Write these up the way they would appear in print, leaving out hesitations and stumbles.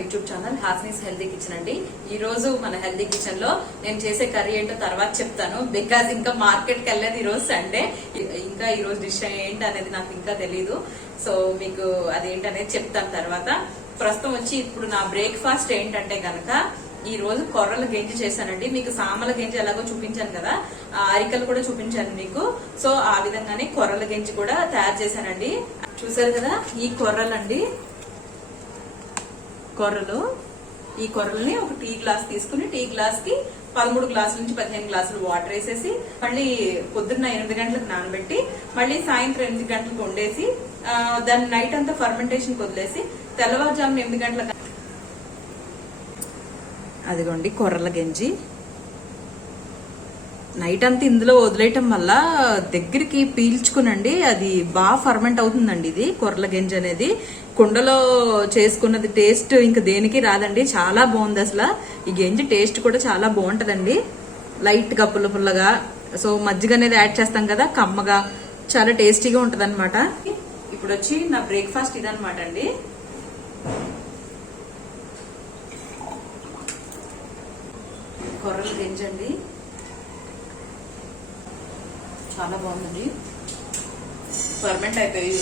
YouTube channel హాస్నీస్ healthy kitchen అండి. ఈ రోజు మన హెల్దీ కిచెన్ లో నేను చేసే కర్రీ ఏంటో తర్వాత చెప్తాను. బికాజ్ ఇంకా మార్కెట్ కి వెళ్ళలేదు, ఈ రోజు సండే. ఇంకా ఈ రోజు డిష్ ఏంటి అనేది నాకు ఇంకా తెలీదు. సో మీకు అదేంటి అనేది చెప్తాను తర్వాత. ప్రస్తుతం వచ్చి ఇప్పుడు నా బ్రేక్ఫాస్ట్ ఏంటంటే గనక ఈ రోజు కొర్రల గెంజి చేశానండి. మీకు సామల గెంజి ఎలాగో చూపించాను కదా, అరికలు కూడా చూపించాను మీకు. సో ఆ విధంగానే కొర్రల గెంజి కూడా తయారు చేశానండి. చూసారు కదా, ఈ కొర్రలండి, కొర్రలు. ఈ కొర్రల్ని ఒక టీ గ్లాస్ తీసుకుని టీ గ్లాస్ కి 13 గ్లాసుల నుంచి 15 గ్లాసులు వాటర్ వేసేసి మళ్ళీ పొద్దున్న 8 గంటలకు నానబెట్టి మళ్ళీ సాయంత్రం 8 గంటలకు వండేసి దాన్ని నైట్ అంతా ఫర్మెంటేషన్ వదిలేసి తెల్లవారుజామున 8 గంటలకు. అదిగోండి కొర్రల గెంజి. నైట్ అంతా ఇందులో వదిలేయటం వల్ల దగ్గరికి పీల్చుకునండి అది బాగా ఫర్మెంట్ అవుతుందండి. ఇది కొర్రల గెంజి అనేది కుండలో చేసుకున్నది టేస్ట్ ఇంకా దేనికి రాదండి. చాలా బాగుంది అసలు. ఈ గెంజి టేస్ట్ కూడా చాలా బాగుంటదండి. లైట్ గా పుల్ల పుల్లగా. సో మజ్జిగ అనేది యాడ్ చేస్తాం కదా, కమ్మగా, చాలా టేస్టీగా ఉంటది అనమాట. ఇప్పుడు వచ్చి నా బ్రేక్ఫాస్ట్ ఇదనమాట అండి. కొర్రల గెంజి అండి, చాలా బాగుందండి. ఫర్మెంట్ అయిపోయి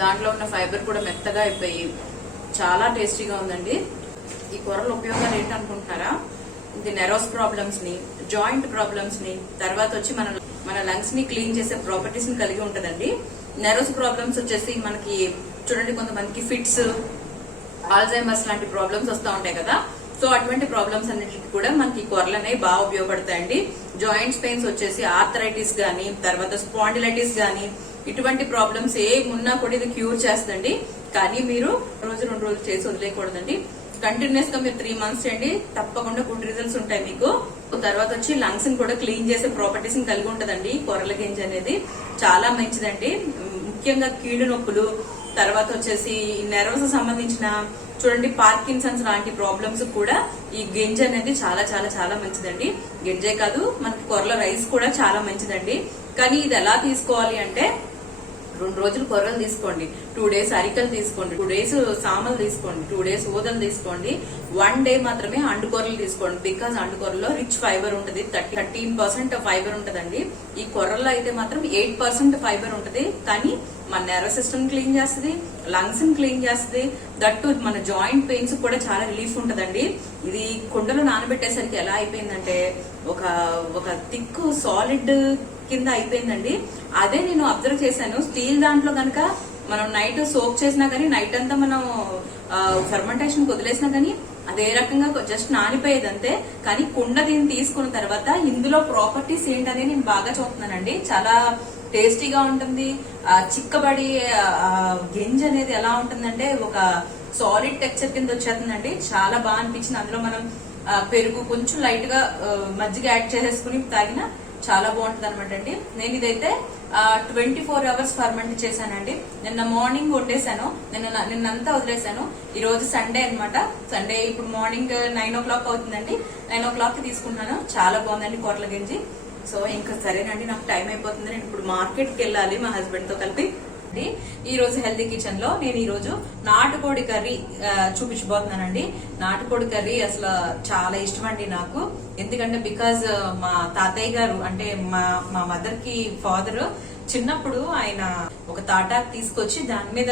దాంట్లో ఉన్న ఫైబర్ కూడా మెత్తగా అయిపోయి చాలా టేస్టీగా ఉందండి. ఈ కొర్రల ఉపయోగాలు ఏంటనుకుంటున్నారా? ఇది నెరోస్ ప్రాబ్లమ్స్ ని, జాయింట్ ప్రాబ్లమ్స్ ని, తర్వాత వచ్చి మన లంగ్స్ ని క్లీన్ చేసే ప్రాపర్టీస్ ని కలిగి ఉంటదండి. నెరోస్ ప్రాబ్లమ్స్ వచ్చేసి మనకి చూడండి, కొంతమందికి ఫిట్స్, ఆల్జైమర్స్ లాంటి ప్రాబ్లమ్స్ వస్తూ ఉంటాయి కదా. సో అటువంటి ప్రాబ్లమ్స్ అన్నిటికీ కూడా మనకి కొర్రలు అనేవి బాగా ఉపయోగపడతాయండి. జాయింట్స్ పెయిన్స్ వచ్చేసి ఆర్థరైటిస్ గానీ, తర్వాత స్పాండిలైటిస్ గానీ, ఇటువంటి ప్రాబ్లమ్స్ ఏమున్నా కూడా ఇది క్యూర్ చేస్తుందండి. కానీ మీరు రోజు 2 రోజులు చేసి వదిలేయకూడదండి. కంటిన్యూస్ గా మీరు 3 మంత్స్ చేయండి, తప్పకుండా గుడ్ రిజల్ట్స్ ఉంటాయి మీకు. తర్వాత వచ్చి లంగ్స్ ని కూడా క్లీన్ చేసే ప్రాపర్టీస్ ని కలిగి ఉంటదండి కొర్రల గెంజి అనేది. చాలా మంచిదండి. ముఖ్యంగా కీళ్ళు నొప్పులు, తర్వాత వచ్చేసి నెర్వ్స్ సంబంధించిన చూడండి పార్కిన్సన్స్ లాంటి ప్రాబ్లమ్స్ కూడా ఈ గెంజి అనేది చాలా చాలా చాలా మంచిదండి. గెంజే కాదు, మనకి కొర్రల రైస్ కూడా చాలా మంచిదండి. కానీ ఇది ఎలా తీసుకోవాలి అంటే 2 రోజులు కొర్రలు తీసుకోండి, 2 డేస్ అరికలు తీసుకోండి, 2 డేస్ సామలు తీసుకోండి, 2 డేస్ ఊదలు తీసుకోండి, 1 డే మాత్రమే అండుకొర్రలు తీసుకోండి. బికాజ్ అండుకొర్రలో రిచ్ ఫైబర్ ఉంటుంది, 13% ఫైబర్ ఉంటదండి. ఈ కొర్రల్లో అయితే మాత్రం 8% ఫైబర్ ఉంటది. కానీ మన నర్వ్ సిస్టమ్ క్లీన్ చేస్తుంది, లంగ్స్ ని క్లీన్ చేస్తుంది, దట్టు మన జాయింట్ పెయిన్స్ కూడా చాలా రిలీఫ్ ఉంటదండి. ఇది కుండలో నానబెట్టేసరికి ఎలా అయిపోయిందంటే ఒక థిక్ సాలిడ్ కింద అయిపోయిందండి. అదే నేను అబ్జర్వ్ చేశాను. స్టీల్ దాంట్లో కనుక మనం నైట్ సోప్ చేసినా గానీ, నైట్ అంతా మనం ఫెర్మెంటేషన్ వదిలేసినా గానీ అదే రకంగా జస్ట్ నానిపోయేది అంతే. కానీ కుండ దీన్ని తీసుకున్న తర్వాత ఇందులో ప్రాపర్టీస్ ఏంటనే నేను బాగా చూస్తున్నానండి. చాలా టేస్టీగా ఉంటుంది. చిక్కబడి గెంజి అనేది ఎలా ఉంటుందంటే ఒక సాలిడ్ టెక్స్చర్ కింద వచ్చేస్తుందండి. చాలా బాగా అనిపించింది. అందులో మనం పెరుగు కొంచెం లైట్ గా మజ్జిగ యాడ్ చేసేసుకుని తాగినా చాలా బాగుంటుంది అనమాట అండి. నేను ఇదైతే 24 అవర్స్ ఫర్మెంట్ చేశానండి. నిన్న మార్నింగ్ వండేసాను, నిన్నంతా వదిలేసాను. ఈ రోజు సండే అనమాట. సండే ఇప్పుడు మార్నింగ్ 9 o'clock అవుతుందండి. 9 o'clock కి తీసుకుంటున్నాను. చాలా బాగుందండి కొర్రల గెంజి. సో ఇంకా సరేనండి, నాకు టైం అయిపోతుంది. నేను ఇప్పుడు మార్కెట్ కి వెళ్ళాలి మా హస్బెండ్ తో కలిపి. ఈ రోజు హెల్దీ కిచెన్ లో నేను ఈ రోజు నాటుకోడి కర్రీ చూపించబోతున్నానండి. నాటుకోడి కర్రీ అసలు చాలా ఇష్టం అండి నాకు. ఎందుకంటే బికాజ్ మా తాతయ్య గారు అంటే మా మదర్ కి ఫాదర్ చిన్నప్పుడు ఆయన ఒక తాటాకు తీసుకొచ్చి దాని మీద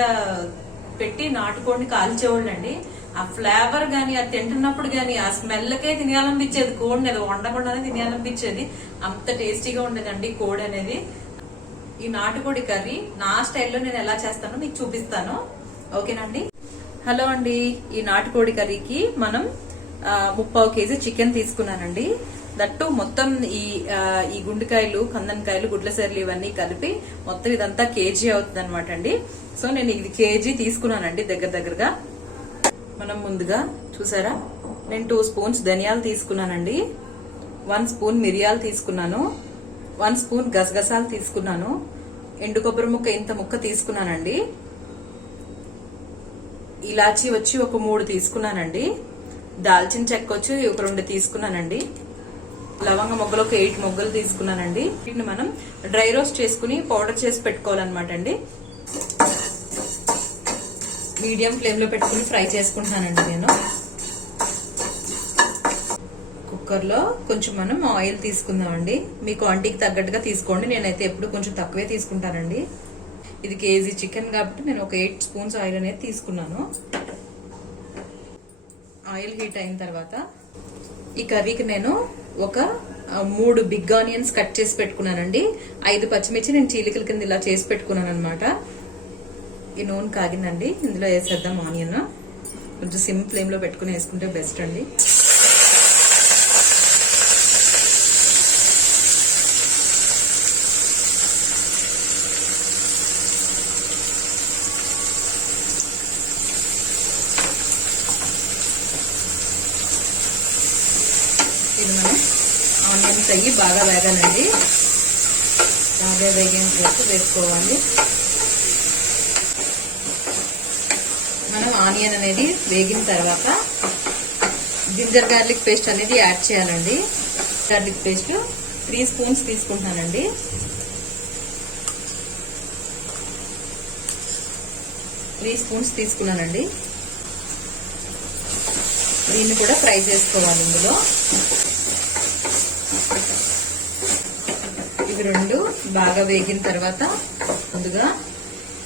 పెట్టి నాటుకోడిని కాల్చేవాళ్ళు అండి. ఆ ఫ్లేవర్ గాని, అది తింటున్నప్పుడు గాని, ఆ స్మెల్కే తినాలనిపించేది. కోడిని అది వండకుండానే తినాలనిపించేది. అంత టేస్టీగా ఉండేదండి కోడి అనేది. ఈ నాటుకోడి కర్రీ నా స్టైల్లో నేను ఎలా చేస్తానో మీకు చూపిస్తాను. ఓకేనండి. హలో అండి. ఈ నాటుకోడి కర్రీకి మనం 30 kg చికెన్ తీసుకున్నానండి. దట్టు మొత్తం ఈ గుండెకాయలు, కందనకాయలు, గుడ్ల సెర్లు ఇవన్నీ కలిపి మొత్తం ఇదంతా కేజీ అవుతుంది అనమాట అండి. సో నేను ఇది కేజీ తీసుకున్నానండి దగ్గరగా. మనం ముందుగా చూసారా, నేను 2 స్పూన్స్ ధనియాలు తీసుకున్నానండి, 1 స్పూన్ మిరియాలు తీసుకున్నాను, 1 స్పూన్ గసగసాలు తీసుకున్నాను, ఎండు కొబ్బరి ముక్క ఇంత ముక్క తీసుకున్నానండి, ఇలాచీ వచ్చి ఒక 3 తీసుకున్నానండి, దాల్చిన చెక్క వచ్చి ఒక 2 తీసుకున్నానండి, లవంగ మొగ్గలు ఒక 8 మొగ్గలు తీసుకున్నానండి. వీటిని మనం డ్రై రోస్ట్ చేసుకుని పౌడర్ చేసి పెట్టుకోవాలన్నమాట అండి. మీడియం ఫ్లేమ్ లో పెట్టుకుని ఫ్రై చేసుకుంటానండి నేను. కుక్కర్ లో కొంచెం మనం ఆయిల్ తీసుకుందామండి. మీ క్వాంటిటీకి తగ్గట్టుగా తీసుకోండి. నేనైతే ఎప్పుడు కొంచెం తక్కువే తీసుకుంటానండి. ఇది కేజీ చికెన్ కాబట్టి నేను ఒక 8 స్పూన్స్ ఆయిల్ అనేది తీసుకున్నాను. ఆయిల్ హీట్ అయిన తర్వాత ఈ కర్రీకి నేను ఒక 3 బిగ్ ఆనియన్స్ కట్ చేసి పెట్టుకున్నానండి. 5 పచ్చిమిర్చి నేను చీలికల కింద ఇలా చేసి పెట్టుకున్నాను అనమాట. ఈ నూనె కాగిందండి, ఇందులో వేసేద్దాం ఆనియన్. కొంచెం సిమ్ ఫ్లేమ్ లో పెట్టుకుని వేసుకుంటే బెస్ట్ అండి. ఇది మనం ఆనియన్స్ అయ్యి బాగా వేగాలండి. బాగా వేగేంత వరకు వేసుకోవాలి. మనం ఆనియన్ అనేది వేగిన తర్వాత జింజర్ గార్లిక్ పేస్ట్ అనేది యాడ్ చేయాలండి. గార్లిక్ పేస్ట్ 3 స్పూన్స్ తీసుకుంటానండి. తీసుకున్నానండి. దీన్ని కూడా ఫ్రై చేసుకోవాలి. ఇందులో ఇవి 2 బాగా వేగిన తర్వాత ముందుగా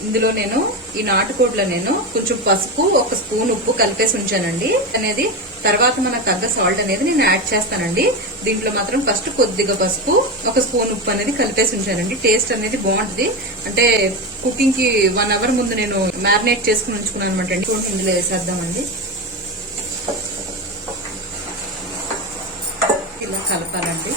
ఇందులో నేను ఈ నాటుకోడ్లో నేను కొంచెం పసుపు, 1 స్పూన్ ఉప్పు కలిపేసి ఉంచానండి. అనేది తర్వాత మనకు తగ్గ సాల్ట్ అనేది నేను యాడ్ చేస్తానండి. దీంట్లో మాత్రం ఫస్ట్ కొద్దిగా పసుపు, 1 స్పూన్ ఉప్పు అనేది కలిపేసి ఉంచానండి. టేస్ట్ అనేది బాగుంటుంది. అంటే కుకింగ్ కి 1 అవర్ ముందు నేను మ్యారినేట్ చేసుకుని ఉంచుకున్నాను అనమాట అండి. ఇందులో వేసేద్దామండి. ఇలా కలపాలండి.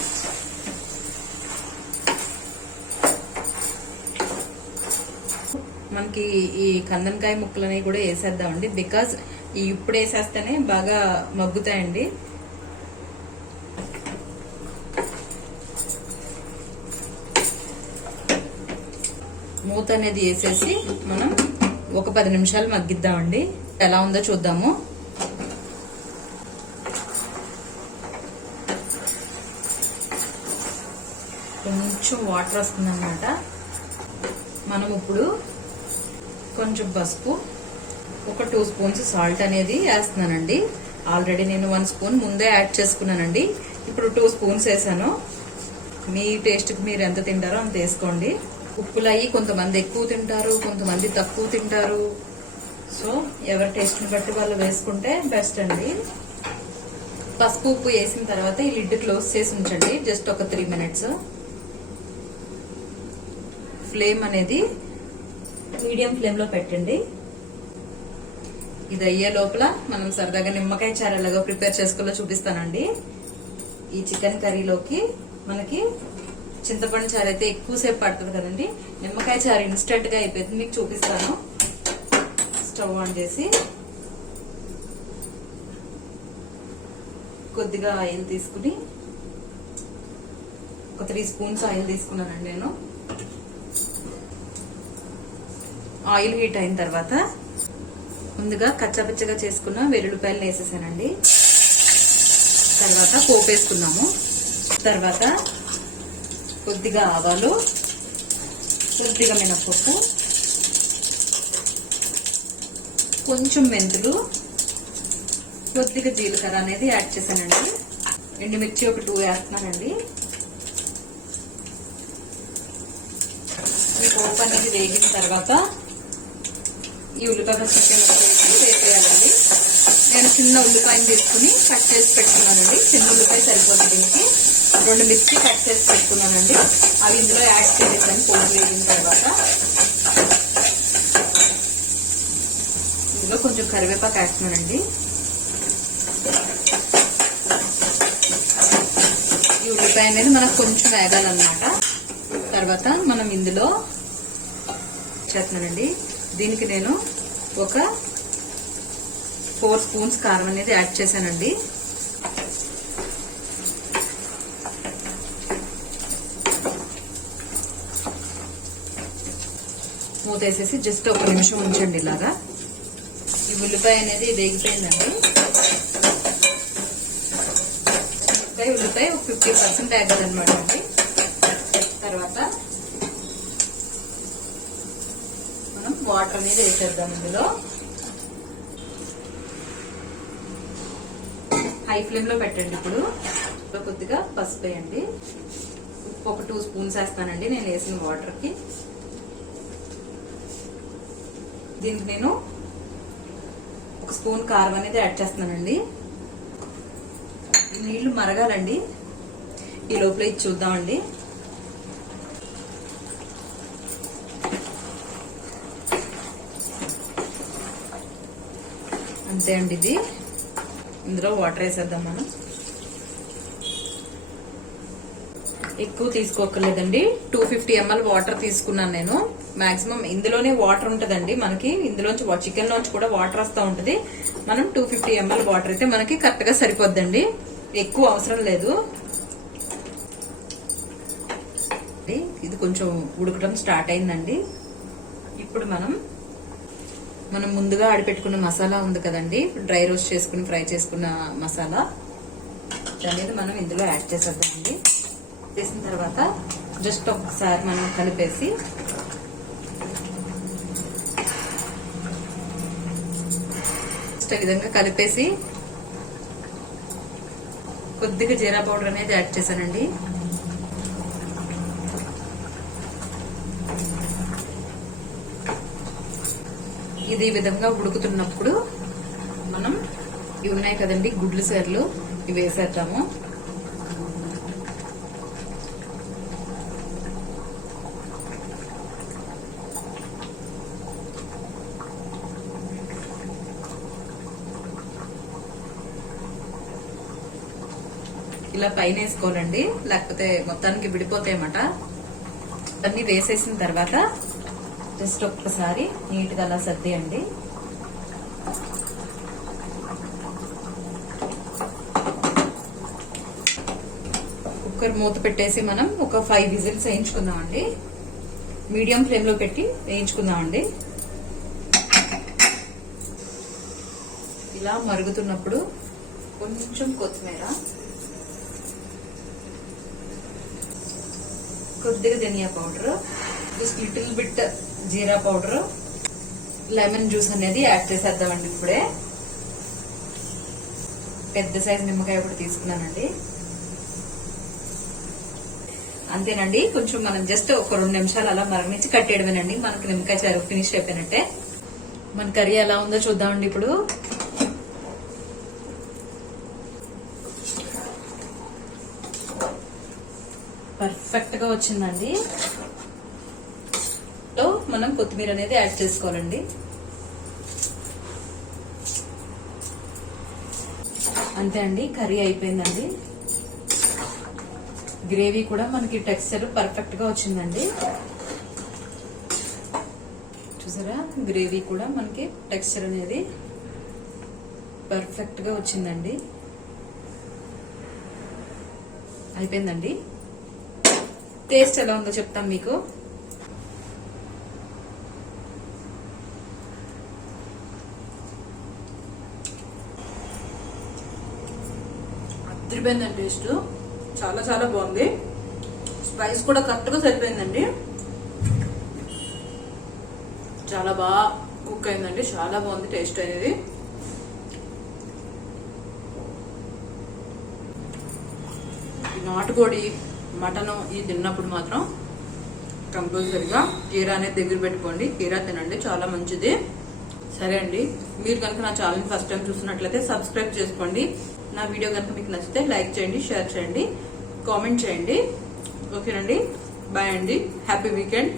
మనకి ఈ కందనకాయ ముక్కలని కూడా వేసేద్దామండి. బికాజ్ ఇప్పుడు వేసేస్తేనే బాగా మగ్గుతాయండి. మూత అనేది వేసేసి మనం ఒక 10 నిమిషాలు మగ్గిద్దామండి. ఎలా ఉందో చూద్దాము. కొంచెం వాటర్ వస్తుందన్నమాట. మనం ఇప్పుడు కొంచెం పసుపు, ఒక 2 స్పూన్స్ సాల్ట్ అనేది వేస్తున్నానండి. ఆల్రెడీ నేను 1 స్పూన్ ముందే యాడ్ చేసుకున్నానండి. ఇప్పుడు 2 స్పూన్స్ వేసాను. మీ టేస్ట్కి మీరు ఎంత తింటారో అంత వేసుకోండి. ఉప్పులు అయ్యి కొంతమంది ఎక్కువ తింటారు, కొంతమంది తక్కువ తింటారు. సో ఎవరి టేస్ట్ని బట్టి వాళ్ళు వేసుకుంటే బెస్ట్ అండి. పసుపు ఉప్పు వేసిన తర్వాత ఈ లిడ్ క్లోజ్ చేసి ఉంచండి. జస్ట్ ఒక 3 మినిట్స్. ఫ్లేమ్ అనేది మీడియం ఫ్లేమ్ లో పెట్టండి. ఇది అయ్యే లోపల మనం సరదాగా నిమ్మకాయ చారు ఎలాగో ప్రిపేర్ చేసుకోవాలో చూపిస్తానండి. ఈ చికెన్ కర్రీలోకి మనకి చింతపండు చారు అయితే ఎక్కువసేపు పడుతుంది కదండి. నిమ్మకాయ చారు ఇన్స్టెంట్ గా అయిపోతుంది. మీకు చూపిస్తాను. స్టవ్ ఆన్ చేసి కొద్దిగా ఆయిల్ తీసుకుని ఒక 3 స్పూన్స్ ఆయిల్ తీసుకున్నానండి నేను. ఆయిల్ హీట్ అయిన తర్వాత ముందుగా కచ్చాపచ్చగా చేసుకున్న వెల్లుల్లిపాయలు వేసేసానండి. తర్వాత పోపు వేసుకున్నాము. తర్వాత కొద్దిగా ఆవాలు, కొద్దిగా మినపప్పు, కొంచెం మెంతులు, కొద్దిగా జీలకర్ర అనేది యాడ్ చేశానండి. ఎండుమిర్చి ఒక 2 వేస్తున్నానండి. ఈ పోపు అనేది వేగిన తర్వాత ఈ ఉల్లిపాయ పచ్చిమిరపకాయలు వేసి వేసేయాలండి. నేను చిన్న ఉల్లిపాయని తీసుకుని కట్ చేసి పెట్టుకున్నానండి. చిన్న ఉల్లిపాయ సరిపోతుంది. దీనికి 2 మిర్చి కట్ చేసి పెట్టుకున్నానండి. అవి ఇందులో యాడ్ చేసేసాను. పోపు వేగిన తర్వాత ఇందులో కొంచెం కరివేపాకు వేస్తున్నానండి. ఈ ఉల్లిపాయ అనేది మనకు కొంచెం వేగాలన్నమాట. తర్వాత మనం ఇందులో చేస్తున్నానండి. దీనికి నేను ఒక 4 స్పూన్స్ కారం అనేది యాడ్ చేశానండి. మూత వేసేసి జస్ట్ 1 నిమిషం ఉంచండి. ఇలాగా ఈ ఉల్లిపాయ అనేది వేగిపోయిందండి. ఉల్లిపాయ ఒక 50% యాగదు అనమాట అండి. తర్వాత మనం వాటర్ అనేది వేసేద్దాం. ఇందులో హై ఫ్లేమ్ లో పెట్టండి. ఇప్పుడు కొద్దిగా పసుపు వేయండి. ఉప్పు ఒక 2 స్పూన్స్ వేస్తానండి నేను వేసిన వాటర్ కి. దీనికి నేను 1 స్పూన్ కారం అనేది యాడ్ చేస్తున్నానండి. నీళ్లు మరగాలండి. ఈ లోపల ఇది చూద్దామండి. అంతే అండి. ఇది ఇందులో వాటర్ వేసేద్దాం. మనం ఎక్కువ తీసుకోకర్లేదండి. 250 ml వాటర్ తీసుకున్నాను నేను. మాక్సిమం ఇందులోనే వాటర్ ఉంటదండి మనకి. ఇందులోంచి చికెన్ లోంచి కూడా వాటర్ వస్తూ ఉంటది. మనం 250 ml వాటర్ అయితే మనకి కరెక్ట్ గా సరిపోద్దండి. ఎక్కువ అవసరం లేదు. ఇది కొంచెం ఉడకడం స్టార్ట్ అయిందండి. ఇప్పుడు మనం ముందుగా ఆడిపెట్టుకున్న మసాలా ఉంది కదండి, డ్రై రోస్ట్ చేసుకుని ఫ్రై చేసుకున్న మసాలా, అనేది మనం ఇందులో యాడ్ చేసేద్దామండి. చేసిన తర్వాత జస్ట్ ఒకసారి మనం కలిపేసి ఈ విధంగా కలిపేసి కొద్దిగా జీరా పౌడర్ అనేది యాడ్ చేశానండి. ఇది ఈ విధంగా ఉడుకుతున్నప్పుడు మనం ఇవి ఉన్నాయి కదండి గుడ్లు సేర్లు, ఇవి వేసేద్దాము. ఇలా పైన వేసుకోవాలండి, లేకపోతే మొత్తానికి విడిపోతాయన్నమాట. అన్ని వేసేసిన తర్వాత జస్ట్ ఒక్కసారి నీట్ గా అలా సర్దేయండి. కుక్కర్ మూత పెట్టేసి మనం ఒక 5 విజిల్స్ వేయించుకుందామండి. మీడియం ఫ్లేమ్ లో పెట్టి వేయించుకుందామండి. ఇలా మరుగుతున్నప్పుడు కొంచెం కొత్తిమీర, కొద్దిగా ధనియా పౌడర్, జస్ట్ లిటిల్ బిట్ జీరా పౌడర్, లెమన్ జ్యూస్ అనేది యాడ్ చేసేద్దామండి. ఇప్పుడే పెద్ద సైజు నిమ్మకాయ ఒకటి తీసుకున్నానండి. అంతేనండి. కొంచెం మనం జస్ట్ ఒక 2 నిమిషాలు అలా మరగనిచ్చి కట్టేయడమేనండి. మనకు నిమ్మకాయ చారు ఫినిష్ అయిపోయినట్టే. మన కర్రీ ఎలా ఉందో చూద్దామండి. ఇప్పుడు పర్ఫెక్ట్ గా వచ్చిందండి. మనం కొత్తిమీర అనేది యాడ్ చేసుకోవాలండి. అంతే అండి, కర్రీ అయిపోయిందండి. గ్రేవీ కూడా మనకి టెక్స్చర్ పర్ఫెక్ట్ గా వచ్చిందండి. చూసారా, గ్రేవీ కూడా మనకి టెక్స్చర్ అనేది పర్ఫెక్ట్ గా వచ్చిందండి. అయిపోయిందండి. టేస్ట్ ఎలా ఉందో చెప్తాం మీకు. అదిరిపోయిందండి. టేస్ట్ చాలా చాలా బాగుంది. స్పైస్ కూడా కరెక్ట్ గా సరిపోయిందండి. చాలా బాగా కుక్ అయిందండి. చాలా బాగుంది టేస్ట్ అనేది. నాటుకోడి, మటన్ ఇది తిన్నప్పుడు మాత్రం కంపల్సరిగా కీరా అనేది దగ్గర పెట్టుకోండి. కీరా తినండి, చాలా మంచిది. సరే అండి, మీరు కనుక నా ఛానల్ ఫస్ట్ టైం చూస్తున్నట్లయితే సబ్స్క్రైబ్ చేసుకోండి. నా వీడియో కనుక మీకు నచ్చితే లైక్ చేయండి, షేర్ చేయండి, కామెంట్ చేయండి. ఓకేనండి, బాయ్ అండి, హ్యాపీ వీకెండ్.